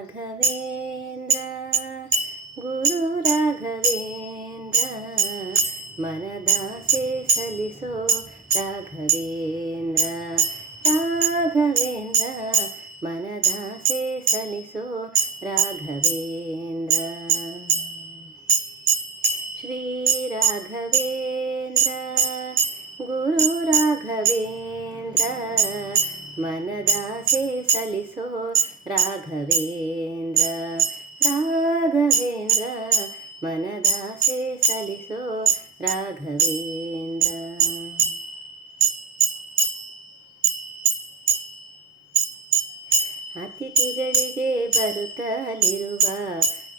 ಶ್ರೀರಾಘವೇಂದ್ರ ಗುರು ರಾಘವೇಂದ್ರ ಮನದಾಸೆ ಸಲಿಸೋ ರಾಘವೇಂದ್ರ ರಾಘವೇಂದ್ರ ಮನದಾಸೆ ಸಲಿಸೋ ರಾಘವೇಂದ್ರ ಶ್ರೀರಾಘವೇಂದ್ರ ಗುರು ರಾಘವೇಂದ್ರ ಮನದಾಸೆ ಸಲಿಸೋ ರಾಘವೇಂದ್ರ ರಾಘವೇಂದ್ರ ಮನದಾಸೆ ಸಲಿಸೋ ರಾಘವೇಂದ್ರ ಅತಿಥಿಗಳಿಗೆ ಬರುತ್ತಲಿರುವ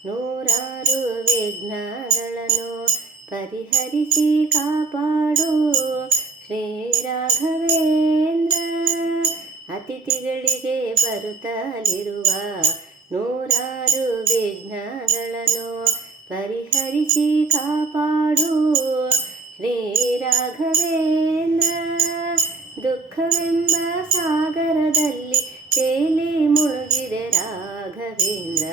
ನೂರಾರು ವಿಘ್ನಗಳನ್ನು ಪರಿಹರಿಸಿ ಕಾಪಾಡು ಶ್ರೀರಾಘವೇಂದ್ರ ಅತಿಥಿಗಳಿಗೆ ಬರುತ್ತಲಿರುವ ನೂರಾರು ವಿಘ್ನಗಳನ್ನು ಪರಿಹರಿಸಿ ಕಾಪಾಡು ಶ್ರೀರಾಘವೇಂದ್ರ ದುಃಖವೆಂಬ ಸಾಗರದಲ್ಲಿ ತೇಲಿ ಮುಳುಗಿದೆ ರಾಘವೇಂದ್ರ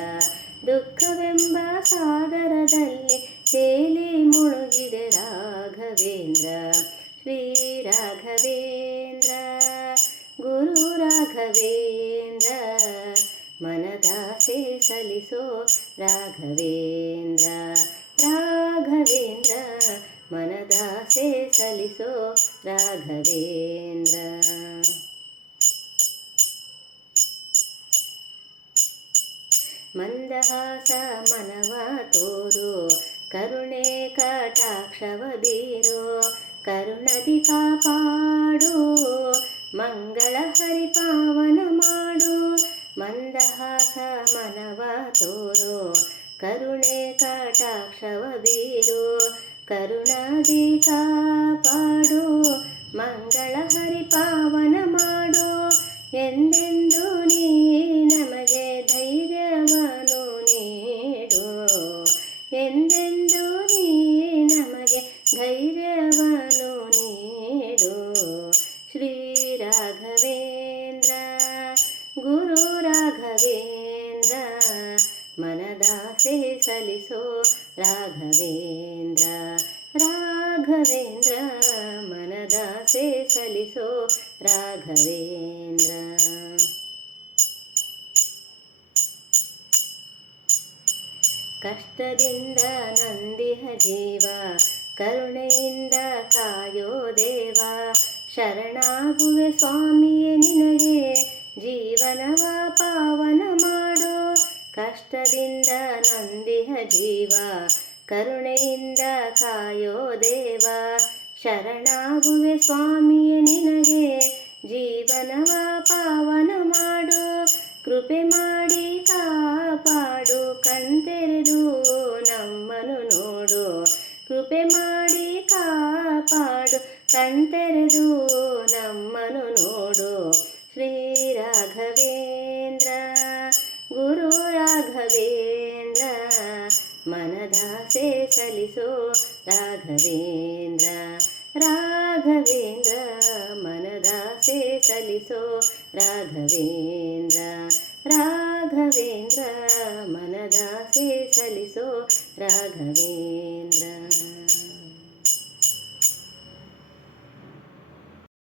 ದುಃಖವೆಂಬ ಸಾಗರದಲ್ಲಿ ತೇಲಿ ಮುಳುಗಿದೆ ರಾಘವೇಂದ್ರ ಶ್ರೀರಾಘವೇಂದ್ರ ಗುರು ರಾಘವೇಂದ್ರ ಮನದಾಸೆ ಸಲಿಸೋ ರಾಘವೇಂದ್ರ ರಾಘವೇಂದ್ರ ಮನದಾಸೆ ಸಲಿಸೋ ರಾಘವೇಂದ್ರ ಮಂದಹಾಸ ಮನವ ತೋರು ಕರುಣೆ ಕಟಾಕ್ಷವ ಬೀರೋ ಕರುಣದಿ ಕಾಪಾಡು ಮಂಗಳ ಹರಿಪಾವನ ಮಾಡು ಮಂದಹಾಸ ಮನವ ತೋರು ಕರುಣೆ ಕಟಾಕ್ಷವ ಬೀರು ಕರುಣದಿ ಕಾಪಾಡು ಮಂಗಳ ಹರಿಪಾವನ ಮಾಡು ಎಂದೆಂದು ನೀ ನಮಗೆ ಧೈರ್ಯವನ್ನು ನೀಡು ಎಂದೆಂದು ನೀ ನಮಗೆ ಧೈರ್ಯವನ್ನು ನೀಡು ಶ್ರೀರಾಘವೇಂದ್ರ ಗುರು ರಾಘವೇಂದ್ರ ಮನದಾಸೆ ಸಲಿಸೋ ರಾಘವೇಂದ್ರ ರಾಘವೇಂದ್ರ ಮನದಾಸೆ ಸಲಿಸೋ ರಾಘವೇಂದ್ರ ಕಷ್ಟದಿಂದ ನಂದಿಹ ಜೀವ ಕರುಣೆಯಿಂದ ಕಾಯೋ ದೇವ ಶರಣಾಗುವೆ ಸ್ವಾಮಿಯೇ ನಿನಗೆ ಜೀವನವ ಪಾವನ ಮಾಡೋ ಕಷ್ಟದಿಂದ ನಂದಿಹ ಜೀವ ಕರುಣೆಯಿಂದ ಕಾಯೋ ದೇವ ಶರಣಾಗುವೆ ಸ್ವಾಮಿಯೇ ನಿನಗೆ ಜೀವನವ ಪಾವನ ಮಾಡು ಕೃಪೆ ಮಾಡಿ ಕಾಪಾಡು ಕಣ್ತೆರೆದು ನಮ್ಮನು ನೋಡು ಕೃಪೆ ಮಾಡಿ ಕಾಪಾಡು ಕಣ್ತೆರೆದು ನಮ್ಮನು ನೋಡು ಶ್ರೀರಾಘವೇಂದ್ರ ಗುರು ರಾಘವೇಂದ್ರ ಮನದಾಸೆ ಸಲಿಸೋ ರಾಘವೇಂದ್ರ ರಾಘವೇಂದ್ರ ಮನದಾಸೆ ಸಲಿಸೋ ರಾಘವೇಂದ್ರ ರಾಘವೇಂದ್ರ ಮನದಾಸೆ ಸಲಿಸೋ ರಾಘವೇಂದ್ರ